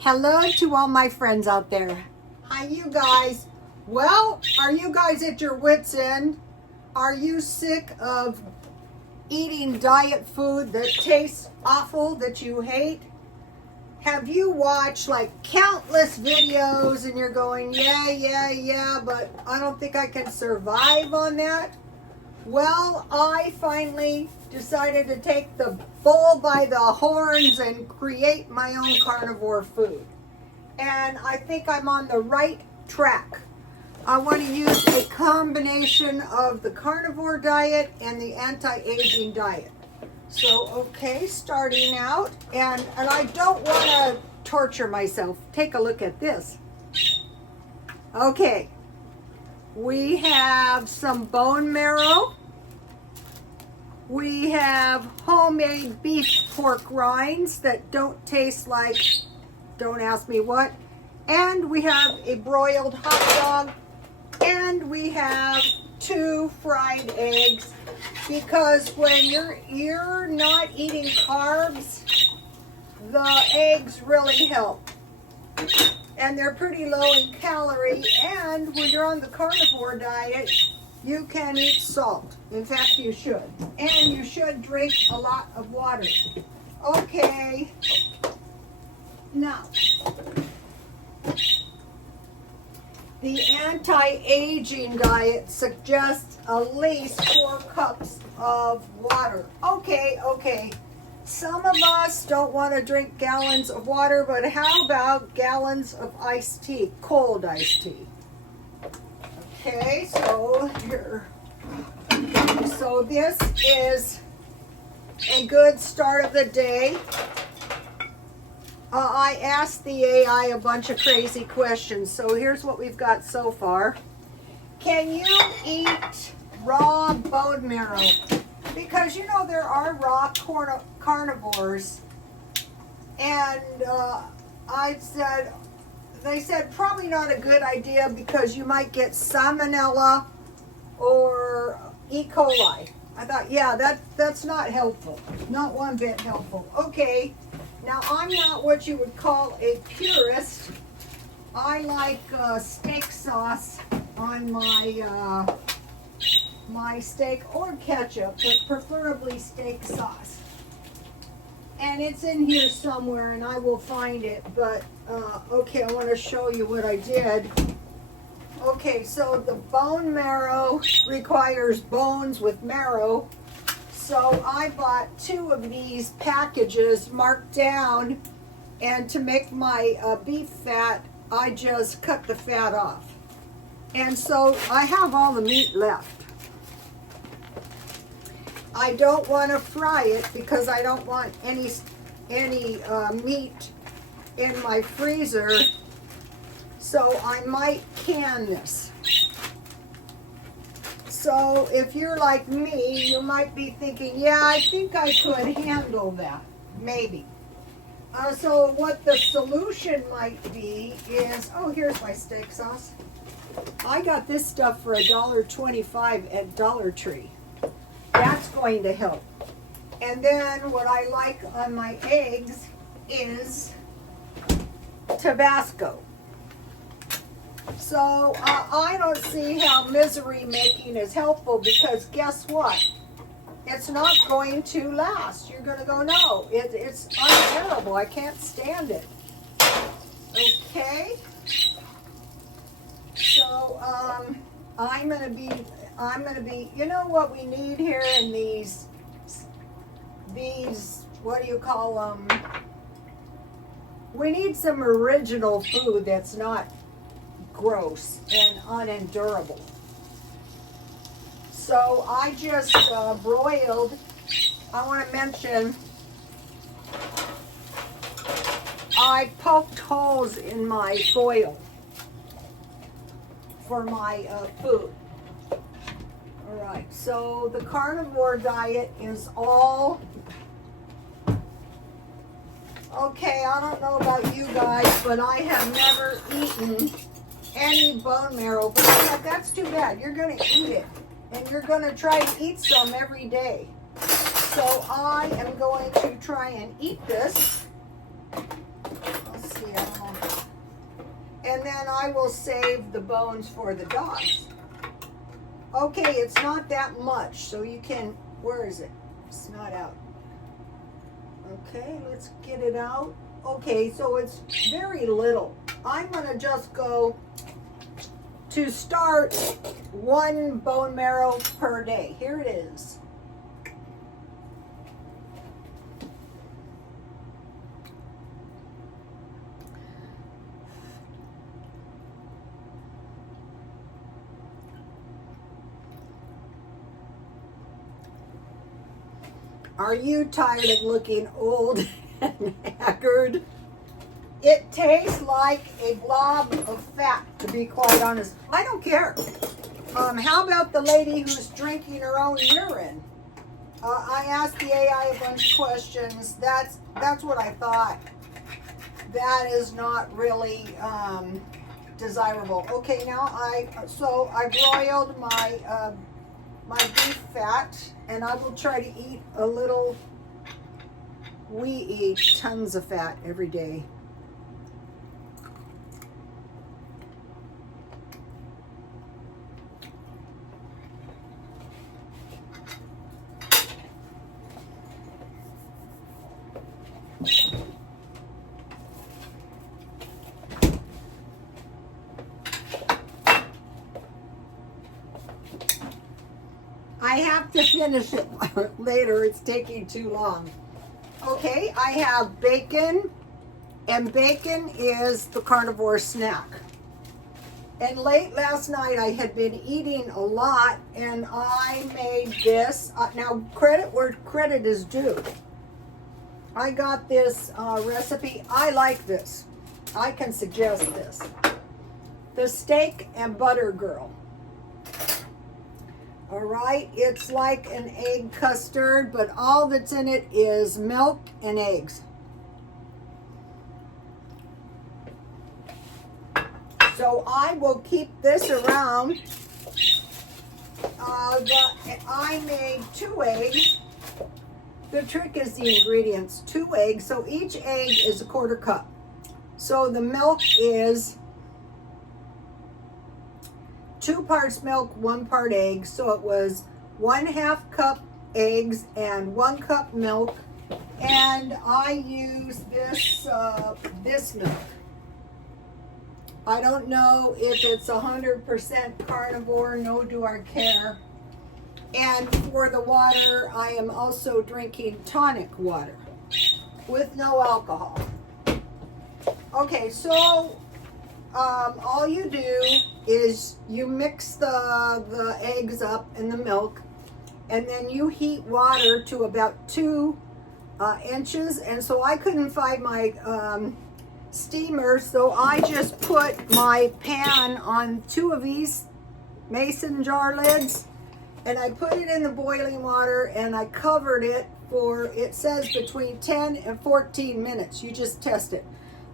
Hello to all my friends out there. Hi, you guys. Well, are you guys at your wits' end? Are you sick of eating diet food that tastes awful, that you hate? Have you watched like countless videos and you're going, yeah, but I don't think I can survive on that? Well, I finally decided to take the bull by the horns and create my own carnivore food. And I think I'm on the right track. I want to use a combination of the carnivore diet and the anti-aging diet. So, okay, starting out, and I don't want to torture myself. Take a look at this. Okay, we have some bone marrow. We have homemade beef pork rinds that don't taste like, don't ask me what. And we have a broiled hot dog. And we have 2 fried eggs. Because when you're not eating carbs, the eggs really help. And they're pretty low in calorie. And when you're on the carnivore diet, you can eat salt. In fact, you should. And you should drink a lot of water. Okay. Now, the anti-aging diet suggests at least 4 cups of water. Okay. Some of us don't want to drink gallons of water, but how about gallons of iced tea, cold iced tea? Okay, so here. So this is a good start of the day. I asked the AI a bunch of crazy questions, so here's what we've got so far. Can you eat raw bone marrow? Because you know there are raw carnivores, and they said probably not a good idea because you might get salmonella or E. coli. I thought, yeah, that's not helpful. Not one bit helpful. Okay, now I'm not what you would call a purist. I like steak sauce on my my steak, or ketchup, but preferably steak sauce. And it's in here somewhere, and I will find it. But okay, I want to show you what I did. Okay, so the bone marrow requires bones with marrow. So I bought 2 of these packages marked down, and to make my beef fat, I just cut the fat off. And so I have all the meat left. I don't want to fry it because I don't want any meat in my freezer. So I might can this. So if you're like me, you might be thinking, yeah, I think I could handle that. Maybe. So what the solution might be is, oh, here's my steak sauce. I got this stuff for $1.25 at Dollar Tree. That's going to help. And then what I like on my eggs is Tabasco. So I don't see how misery making is helpful, because guess what? It's not going to last. You're going to go, no, it's unbearable. I can't stand it. Okay. So I'm going to be, you know what we need here in these, what do you call them? We need some original food that's not gross and unendurable. So I just broiled, I want to mention, I poked holes in my foil for my food. Alright, so the carnivore diet is all, okay, I don't know about you guys, but I have never eaten any bone marrow. But yeah, that's too bad. You're going to eat it, and you're going to try to eat some every day. So I am going to try and eat this. Let's see, I and then I will save the bones for the dogs. Okay, it's not that much, so you can, where is it? It's not out. Okay, let's get it out. Okay, so it's very little. I'm gonna just go to start 1 bone marrow per day. Here it is. Are you tired of looking old and haggard? It tastes like a blob of fat, to be quite honest. I don't care. How about the lady who's drinking her own urine? I asked the AI a bunch of questions. That's what I thought. That is not really desirable. Okay, now I broiled my my beef fat, and I will try to eat a little. We eat tons of fat every day. I have to finish it later. It's taking too long. Okay, I have bacon, and bacon is the carnivore snack. And late last night I had been eating a lot, and I made this. Now, credit where credit is due. I got this recipe. I like this. I can suggest this. The steak and butter girl. All right, it's like an egg custard, but all that's in it is milk and eggs. So I will keep this around. I made 2 eggs. The trick is the ingredients. 2 eggs, so each egg is a 1/4 cup. So the milk is 2 parts milk, 1 part egg. So it was 1/2 cup eggs and 1 cup milk. And I use this milk. I don't know if it's 100% carnivore, no do I care. And for the water, I am also drinking tonic water with no alcohol. Okay, so all you do is you mix the eggs up in the milk, and then you heat water to about 2 inches. And so I couldn't find my steamer, so I just put my pan on 2 of these mason jar lids, and I put it in the boiling water, and I covered it for, it says between 10 and 14 minutes. You just test it.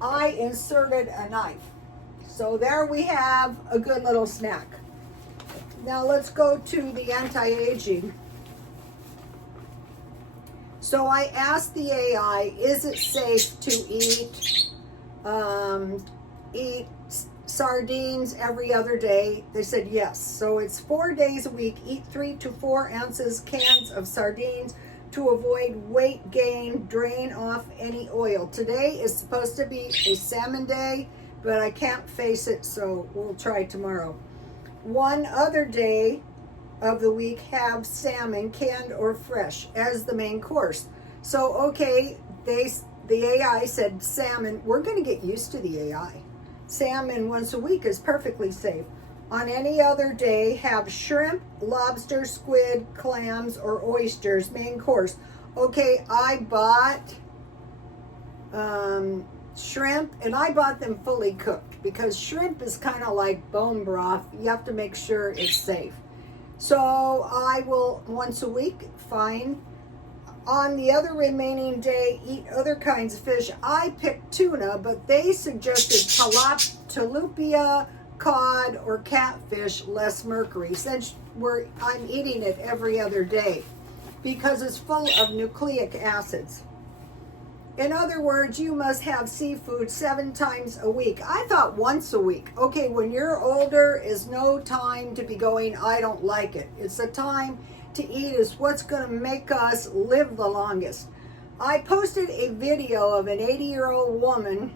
I inserted a knife. So there we have a good little snack. Now let's go to the anti-aging. So I asked the AI, is it safe to eat sardines every other day? They said yes. So it's 4 days a week. Eat 3 to 4 ounces cans of sardines to avoid weight gain. Drain off any oil. Today is supposed to be a salmon day, but I can't face it, so we'll try tomorrow. One other day of the week, have salmon, canned or fresh, as the main course. So, okay, the AI said salmon. We're going to get used to the AI. Salmon once a week is perfectly safe. On any other day, have shrimp, lobster, squid, clams, or oysters, main course. Okay, I bought shrimp, and I bought them fully cooked because shrimp is kind of like bone broth. You have to make sure it's safe. So I will once a week, fine. On the other remaining day, eat other kinds of fish. I picked tuna, but they suggested tilapia, cod, or catfish, less mercury, since I'm eating it every other day because it's full of nucleic acids. In other words, you must have seafood 7 times a week. I thought once a week. Okay, when you're older is no time to be going, I don't like it. It's the time to eat is what's going to make us live the longest. I posted a video of an 80-year-old woman,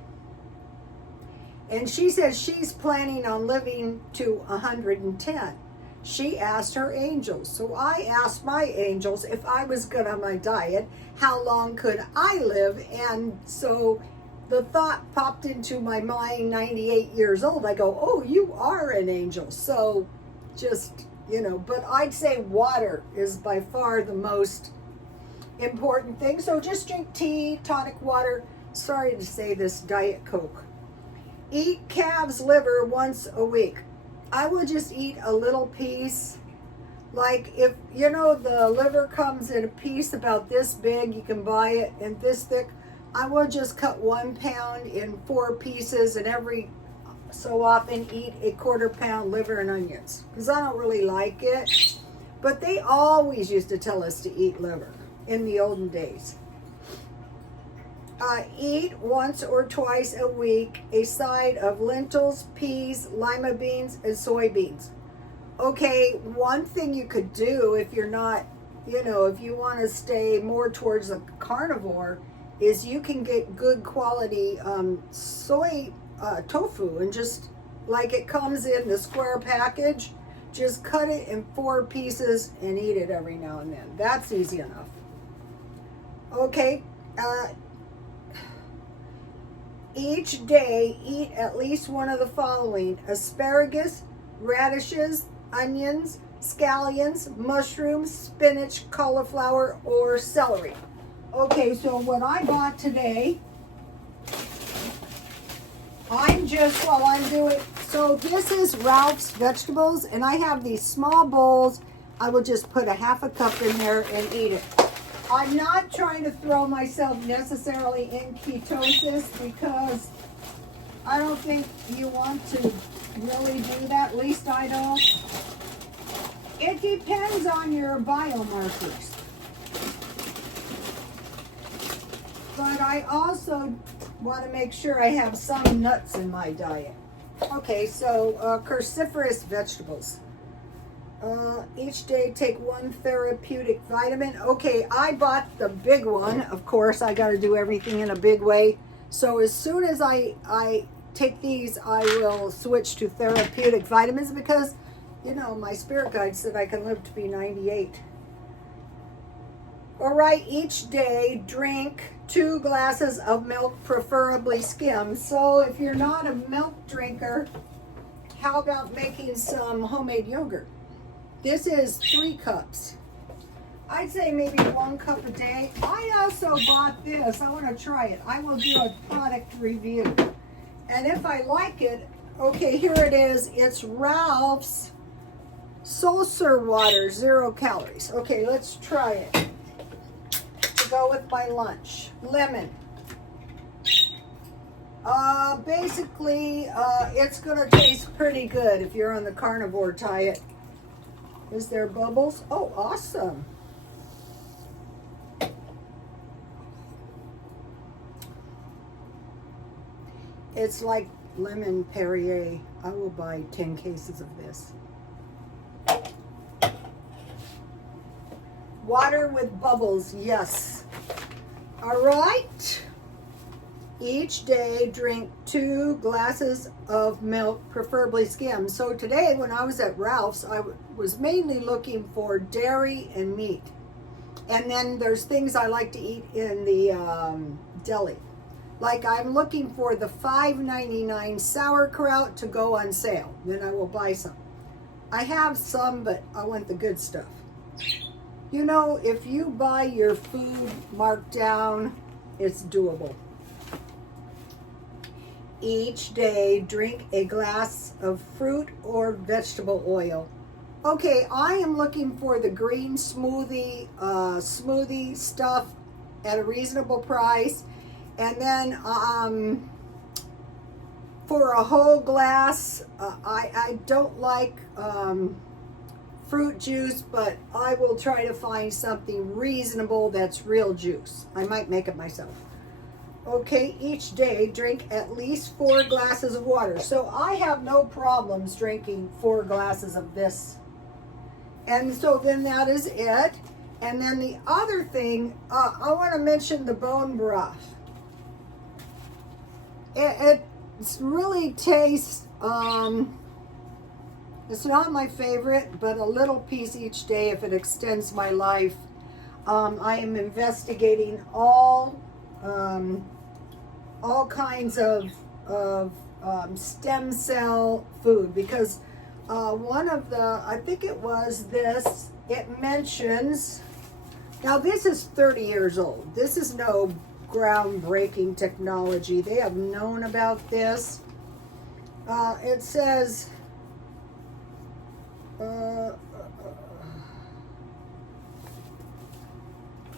and she says she's planning on living to 110. She asked her angels. So I asked my angels if I was good on my diet, how long could I live? And so the thought popped into my mind, 98 years old. I go, oh, you are an angel. So just, but I'd say water is by far the most important thing. So just drink tea, tonic water. Sorry to say this, Diet Coke. Eat calf's liver once a week. I will just eat a little piece. Like if, the liver comes in a piece about this big, you can buy it in this thick. I will just cut 1 pound in 4 pieces and every so often eat a 1/4 pound liver and onions. Because I don't really like it. But they always used to tell us to eat liver in the olden days. Eat once or twice a week a side of lentils, peas, lima beans, and soybeans. Okay, one thing you could do if you're not, if you want to stay more towards a carnivore, is you can get good quality soy tofu and just like it comes in the square package, just cut it in 4 pieces and eat it every now and then. That's easy enough. Okay. Each day, eat at least one of the following: asparagus, radishes, onions, scallions, mushrooms, spinach, cauliflower, or celery. Okay, so what I bought today, while I'm doing, so this is Ralph's Vegetables, and I have these small bowls. I will just put a 1/2 cup in there and eat it. I'm not trying to throw myself necessarily in ketosis because I don't think you want to really do that. At least I don't. It depends on your biomarkers. But I also want to make sure I have some nuts in my diet. Okay, so cruciferous vegetables. Each day take 1 therapeutic vitamin. Okay, I bought the big one. Of course, I got to do everything in a big way. So as soon as I take these, I will switch to therapeutic vitamins because, my spirit guide said I can live to be 98. All right, each day drink 2 glasses of milk, preferably skim. So if you're not a milk drinker, how about making some homemade yogurt? This is 3 cups. I'd say maybe 1 cup a day. I also bought this. I want to try it. I will do a product review. And if I like it, okay, here it is. It's Ralph's Seltzer Water, 0 calories. Okay, let's try it. To go with my lunch. Lemon. Basically, it's going to taste pretty good if you're on the carnivore diet. Is there bubbles? Oh, awesome. It's like lemon Perrier. I will buy 10 cases of this. Water with bubbles, yes. All right. Each day, drink 2 glasses of milk, preferably skim. So today, when I was at Ralph's, I was mainly looking for dairy and meat. And then there's things I like to eat in the deli. Like I'm looking for the $5.99 sauerkraut to go on sale. Then I will buy some. I have some, but I want the good stuff. If you buy your food marked down, it's doable. Each day, drink a glass of fruit or vegetable oil. Okay, I am looking for the green smoothie stuff at a reasonable price. And then for a whole glass, I don't like fruit juice, but I will try to find something reasonable that's real juice. I might make it myself. okay, each day drink at least 4 glasses of water. So I have no problems drinking 4 glasses of this. And so then that is it. And then the other thing, I want to mention the bone broth. It really tastes, it's not my favorite, but a little piece each day if it extends my life. I am investigating all kinds of stem cell food because one of the, I think it was this, it mentions, now this is 30 years old. This is no groundbreaking technology. They have known about this. It says,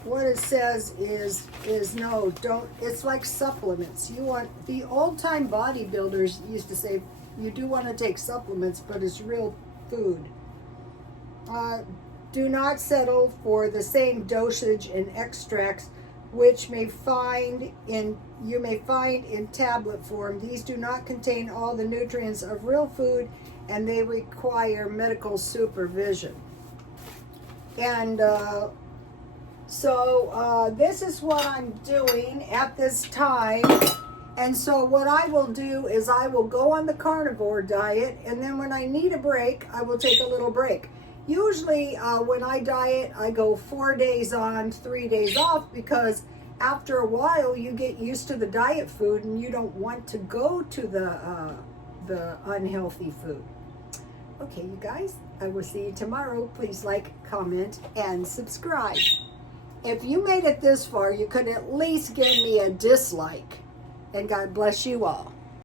what it says is no, don't, it's like supplements. You want, the old time bodybuilders used to say, you do want to take supplements, but it's real food. Do not settle for the same dosage in extracts, which you may find in tablet form. These do not contain all the nutrients of real food, and they require medical supervision. And so this is what I'm doing at this time. And so what I will do is I will go on the carnivore diet, and then when I need a break, I will take a little break. Usually when I diet, I go 4 days on, 3 days off, because after a while you get used to the diet food and you don't want to go to the unhealthy food. Okay, you guys, I will see you tomorrow. Please like, comment, and subscribe. If you made it this far, you could at least give me a dislike. And God bless you all.